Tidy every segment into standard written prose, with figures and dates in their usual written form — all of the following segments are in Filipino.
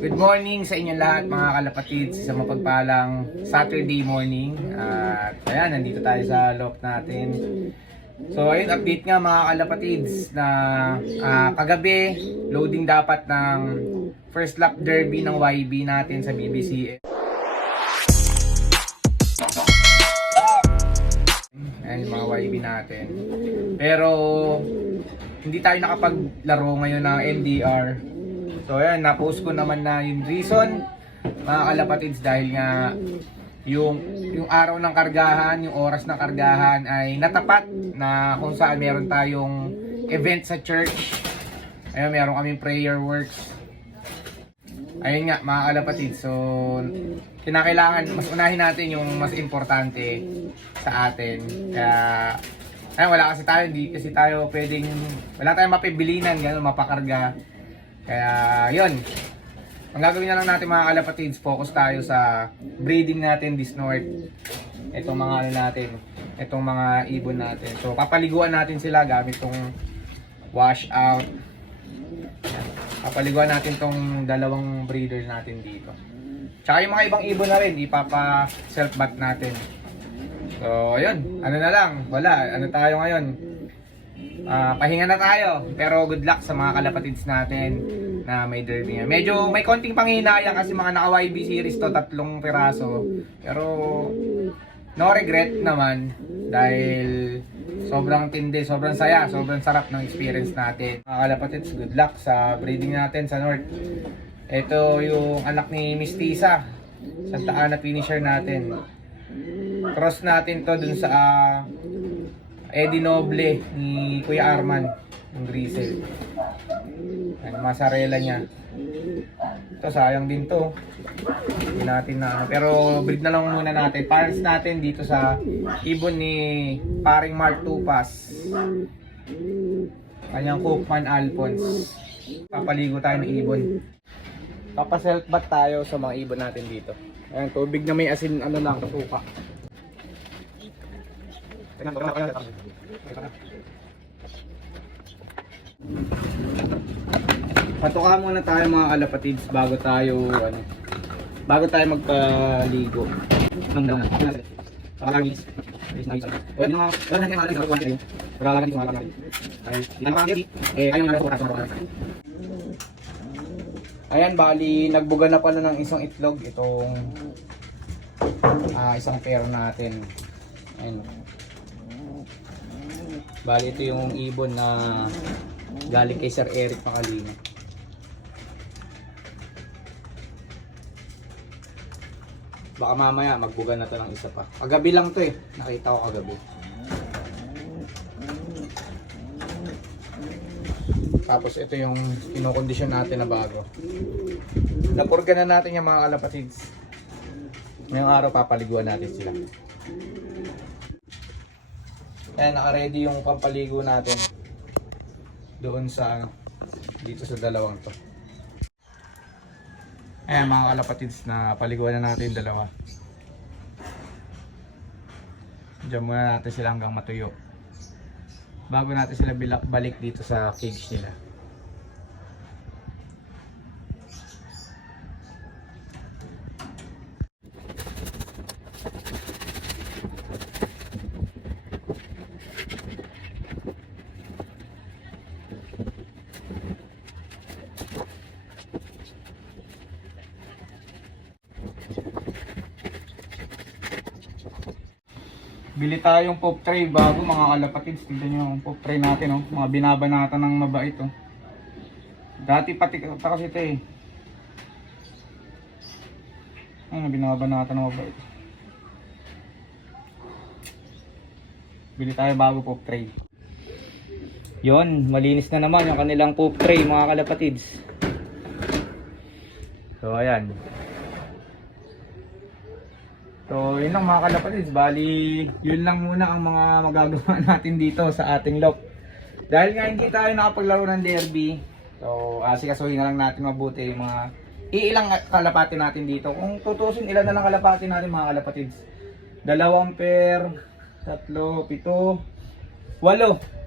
Good morning sa inyo lahat mga kalapatids sa mapagpalang Saturday morning. At ayan, nandito tayo sa loft natin. So ayun, update nga mga kalapatids na kagabi, loading dapat ng first lap derby ng YB natin sa BBC. Ayan yung mga YB natin. Pero hindi tayo nakapaglaro ngayon ng NDR. So ayan, na-post ko naman na yung reason mga kalapatids dahil nga yung araw ng kargahan, yung oras ng kargahan ay natapat na kung saan meron tayong event sa church. Ayun, meron kaming prayer works. Ayun nga mga kalapatids, so kinakailangan mas unahin natin yung mas importante sa atin. Kaya ayun, wala kasi tayo, hindi kasi tayo pwedeng, wala tayong mapibilinan, gano'n, mapakarga. Kaya yun, ang gagawin na lang natin mga kalapatids, focus tayo sa breeding natin this north. Itong mga ano natin, itong mga ibon natin. So papaliguan natin sila gamit tong wash out. Papaliguan natin tong dalawang breeders natin dito. Tsaka yung mga ibang ibon na rin, ipapa self bath natin. So ayun, ano na lang, wala, ano tayo ngayon. Pahinga na tayo, pero good luck sa mga kalapatids natin na may derby nga. Medyo may konting panghinayang kasi mga naka-YB series to, 3 piraso. Pero no regret naman dahil sobrang tindi, sobrang saya, sobrang sarap ng experience natin. Mga kalapatids, good luck sa breeding natin sa North. Ito yung anak ni Miss Tisa, Santa Ana finisher natin. Cross natin to dun sa Eddie Noble ni Kuya Arman, yung Grisel. Yan, masarela niya. Ito, sayang din to. Hindi natin na ano. Pero breed na lang muna natin. Parents natin dito sa ibon ni paring Mark Tupas. Kanyang Cookman Alphonse. Papaligo tayo ng ibon. Papaself bath tayo sa mga ibon natin dito. Ayan, tubig na may asin, ano lang, suka. Patuka muna tayo mga kalapatids bago tayo magpaligo. Ayan, bali nagbuga na pala ng isang itlog itong isang pair natin. Ayan. Bali ito yung ibon na galing kay Sir Eric Makalino. Baka mamaya magbuga na to ng isa pa. Kagabi lang to eh. Nakita ko kagabi. Tapos ito yung kinokondisyon natin na bago. Napurga na natin yung mga kalapatids. Ngayong araw papaliguan natin sila. Ayan, naka-ready yung pampaligo natin doon sa dito sa dalawang to. Ayan mga kalapatids, na paliguan na natin yung dalawa. Diyan muna natin sila hanggang matuyo bago natin sila balik dito sa cage nila. Bili tayong pop tray bago mga kalapatids. Tignan nyo yung pop tray natin, oh. Mga binabanatan ng mabait, oh. Dati pati kasi ito eh. Ay, binabanatan ng mabait. Bili tayo bago pop tray. Yon, malinis na naman yung kanilang pop tray mga kalapatids. So ayan. So yun lang mga kalapatids, bali yun lang muna ang mga magagawa natin dito sa ating loft. Dahil nga hindi tayo nakapaglaro ng derby, so asikasuhin na lang natin mabuti yung mga iilang kalapati natin dito. Kung tutusin, ilan na lang kalapati natin mga kalapatids? 2 pair, 3, 7, 8.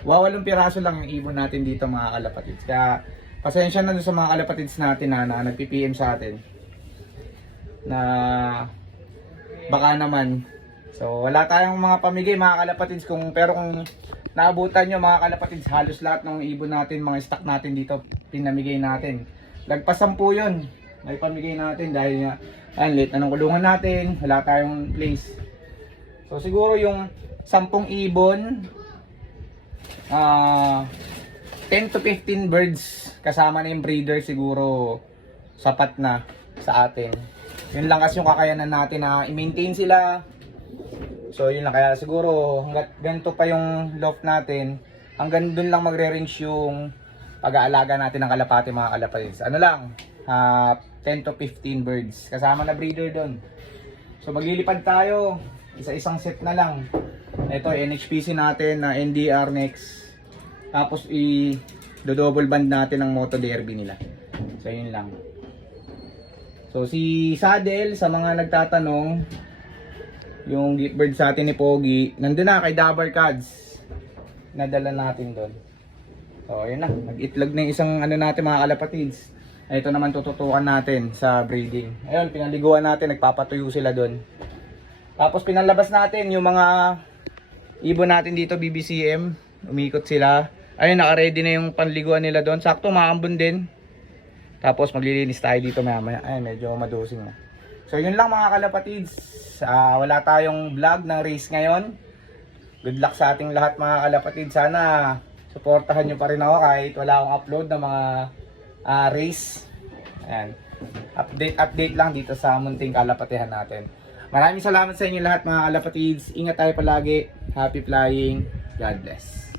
8 piraso lang yung ibon natin dito mga kalapatids. Kaya pasensya na dun sa mga kalapatids natin na nagpi-PM sa atin na baka naman. So wala tayong mga pamigay mga kalapatids, pero kung naabutan nyo mga kalapatids, halos lahat ng ibon natin, mga stock natin dito pinamigay natin. Lagpas 10 yun may pamigay natin dahil nga late na ng kulungan natin, wala tayong place. So siguro yung 10 ibon, 10 to 15 birds kasama na yung breeder, siguro sapat na sa atin. Yun lang kasi yung kakayanan natin na i-maintain sila. So yun lang, kaya siguro hanggat ganito pa yung loft natin, hanggang dun lang magre-range yung pag-aalaga natin ng kalapati mga kalapatids. Ano lang, 10 to 15 birds kasama na breeder doon. So maglilipad tayo, isa-isang set na lang. Ito NHPC natin na NDR next, tapos i-double band natin ng Moto Derby nila. So yun lang. So si Saddle, sa mga nagtatanong, yung gift bird sa atin ni Pogi nandun na kay Dabar Cards, nadala natin doon. So yun na, nag-itlog na yung isang ano natin mga kalapatids. Ito naman tututukan natin sa breeding. Ayun, pinaliguan natin, nagpapatuyo sila doon. Tapos pinalabas natin yung mga ibon natin dito, BBCM. Umikot sila. Ayun, naka-ready na yung panliguan nila doon. Sakto, maambon din. Tapos maglilinis tayo dito mamaya. Ayun, medyo madosing na. So yun lang mga kalapatids. Wala tayong vlog ng race ngayon. Good luck sa ating lahat mga kalapatids. Sana suportahan nyo pa rin ako kahit wala akong upload ng mga race. Ayan. Update lang dito sa munting kalapatihan natin. Maraming salamat sa inyo lahat mga kalapatids. Ingat tayo palagi. Happy flying. God bless.